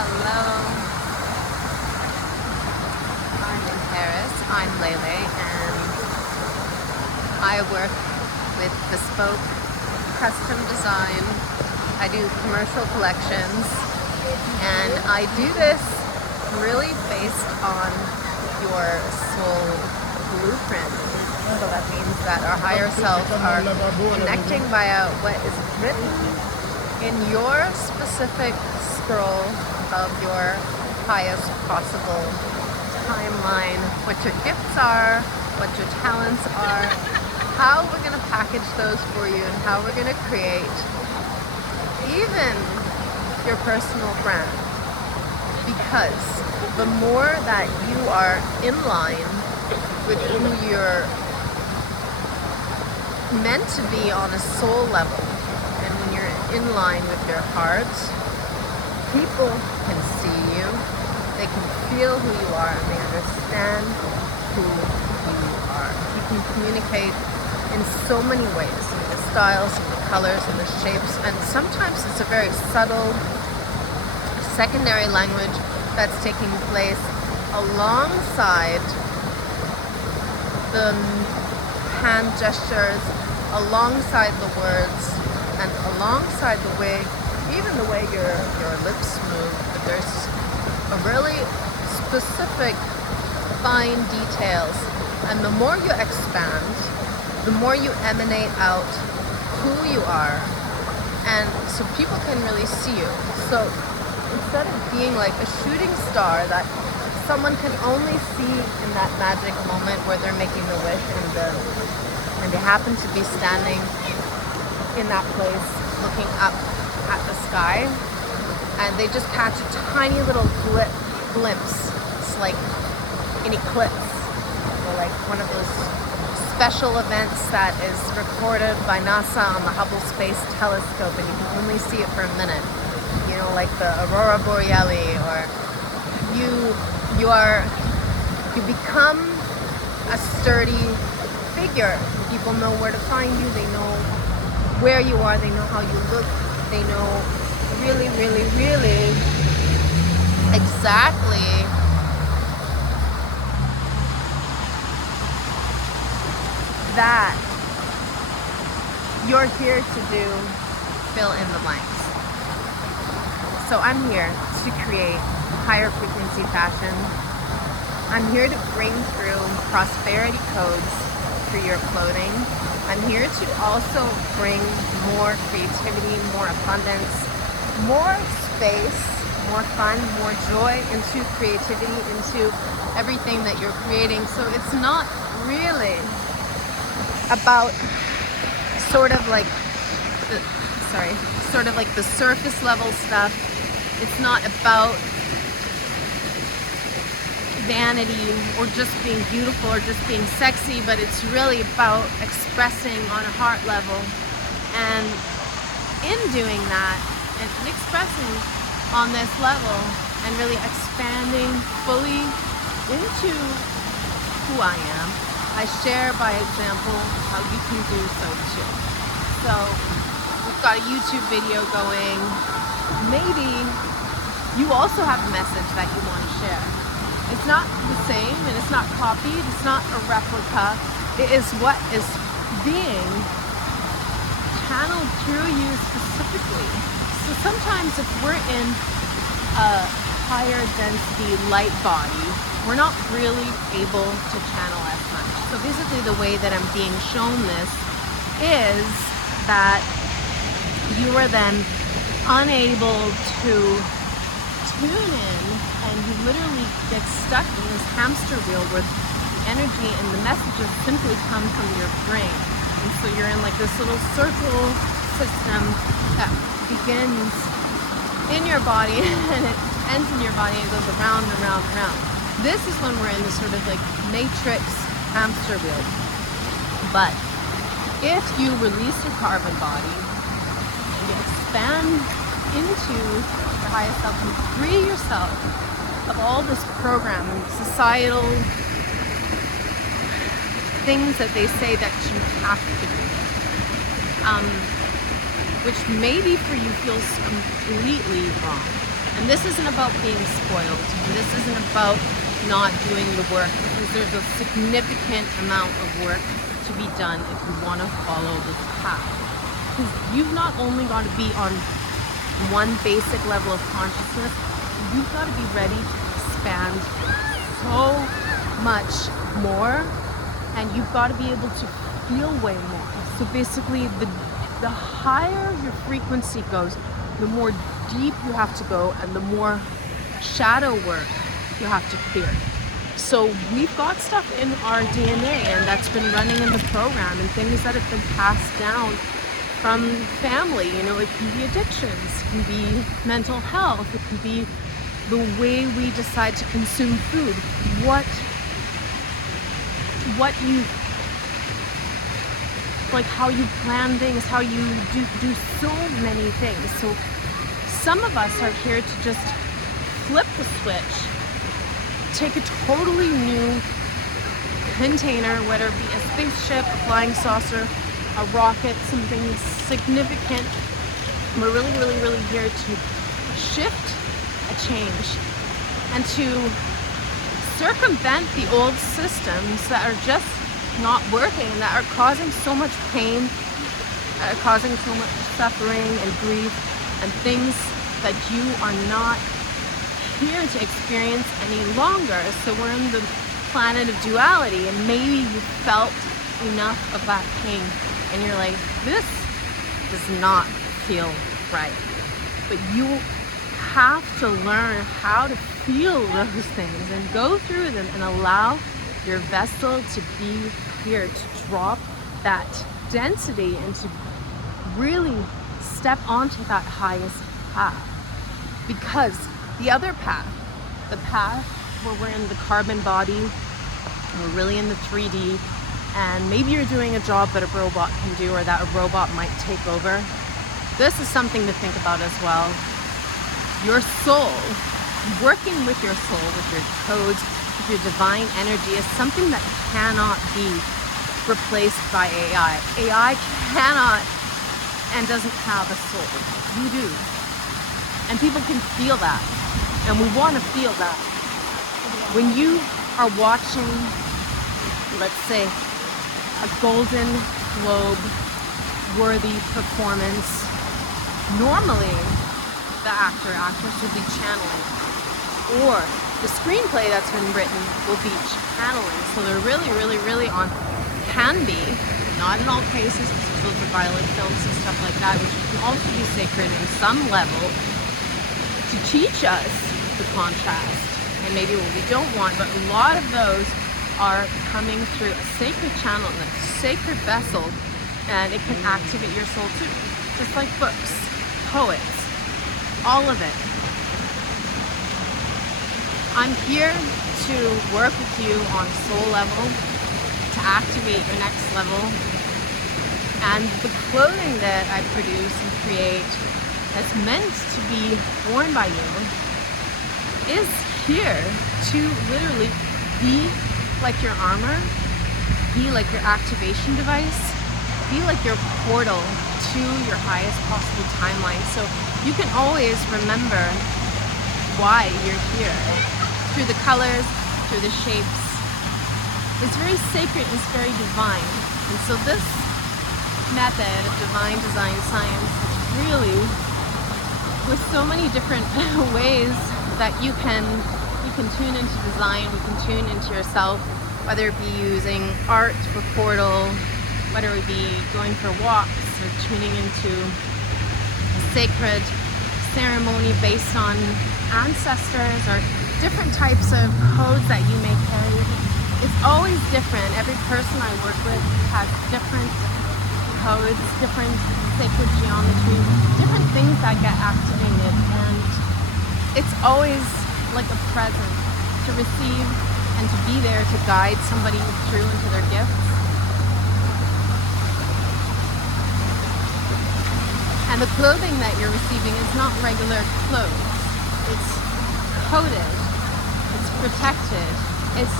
Hello, I'm in Paris. I'm Lele and I work with Bespoke custom design. I do commercial collections and I do this really based on your soul blueprint. So that means that our higher selves are connecting via what is written in your specific scroll of your highest possible timeline, what your gifts are, what your talents are, how we're going to package those for you, and how we're going to create even your personal brand. Because the more that you are in line with who you're meant to be on a soul level, and when you're in line with your heart, people can see you, they can feel who you are, and they understand who you are. You can communicate in so many ways, in the styles, in the colors, in the shapes, and sometimes it's a very subtle secondary language that's taking place alongside the hand gestures, alongside the words, and alongside the way, even the way your lips move. But there's a really specific fine details, and the more you expand, the more you emanate out who you are, and so people can really see you. So instead of being like a shooting star that someone can only see in that magic moment where they're making the wish and they happen to be standing in that place looking up at the sky, and they just catch a tiny little glimpse. It's like an eclipse, or like one of those special events that is recorded by NASA on the Hubble Space Telescope, and you can only see it for a minute. You know, like the Aurora Borealis, or you become a sturdy figure. People know where to find you, they know where you are, they know how you look, they know really, really, really exactly that you're here to do fill in the blanks. So I'm here to create higher frequency fashion. I'm here to bring through prosperity codes for your clothing. I'm here to also bring more creativity, more abundance, more space, more fun, more joy into creativity, into everything that you're creating. So it's not really about sort of like the surface level stuff. It's not about vanity or just being beautiful or just being sexy, but it's really about expressing on a heart level, and in doing that and expressing on this level and really expanding fully into who I am, I share by example how you can do so too. So we've got a YouTube video going. Maybe you also have a message that you want to share. It's not the same and it's not copied, it's not a replica. It is what is being channeled through you specifically. So sometimes if we're in a higher density light body, we're not really able to channel as much. So basically the way that I'm being shown this is that you are then unable to tune in, and you literally get stuck in this hamster wheel where the energy and the messages simply come from your brain. And so you're in like this little circle system that begins in your body and it ends in your body and goes around and around and around. This is when we're in this sort of like matrix hamster wheel. But if you release your carbon body and you expand into your highest self and free yourself of all this programming, societal things that they say that you have to do, which maybe for you feels completely wrong. And this isn't about being spoiled. This isn't about not doing the work, because there's a significant amount of work to be done if you want to follow this path. Because you've not only got to be on one basic level of consciousness, you've got to be ready to expand so much more, and you've got to be able to feel way more. So basically, the higher your frequency goes, the more deep you have to go, and the more shadow work you have to clear. So we've got stuff in our DNA, and that's been running in the program, and things that have been passed down from family. You know, it can be addictions, it can be mental health, it can be the way we decide to consume food, what you like, how you plan things, how you do so many things. So some of us are here to just flip the switch, take a totally new container, whether it be a spaceship, a flying saucer, a rocket, something significant. We're really here to shift a change and to circumvent the old systems that are just not working, that are causing so much pain, causing so much suffering and grief, and things that you are not here to experience any longer. So we're in the planet of duality, and maybe you felt enough of that pain and you're like, this does not feel right. But you have to learn how to feel those things and go through them and allow your vessel to be here, to drop that density and to really step onto that highest path. Because the other path, the path where we're in the carbon body, we're really in the 3D, and maybe you're doing a job that a robot can do, or that a robot might take over. This is something to think about as well. Your soul, working with your soul, with your codes, with your divine energy, is something that cannot be replaced by AI. AI cannot and doesn't have a soul. You do. And people can feel that. And we want to feel that. When you are watching, let's say, a Golden Globe worthy performance, normally the actress will be channeling, or the screenplay that's been written will be channeling. So they're really on, can be, not in all cases, because those are violent films and stuff like that, which can also be sacred in some level to teach us the contrast and maybe what we don't want. But a lot of those are coming through a sacred channel, a sacred vessel, and it can activate your soul too. Just like books, poets, all of it. I'm here to work with you on a soul level, to activate your next level. And the clothing that I produce and create that's meant to be worn by you is here to literally be like your armor, be like your activation device, be like your portal to your highest possible timeline. So you can always remember why you're here. Through the colors, through the shapes. It's very sacred, it's very divine. And so this method of divine design science is really, with so many different ways that you can tune into design, you can tune into yourself, whether it be using art for portal, whether it be going for walks or tuning into a sacred ceremony based on ancestors or different types of codes that you may carry. It's always different. Every person I work with has different codes, different sacred geometry, different things that get activated, and it's always like a present to receive and to be there to guide somebody through into their gifts. And the clothing that you're receiving is not regular clothes. It's coded, it's protected, it's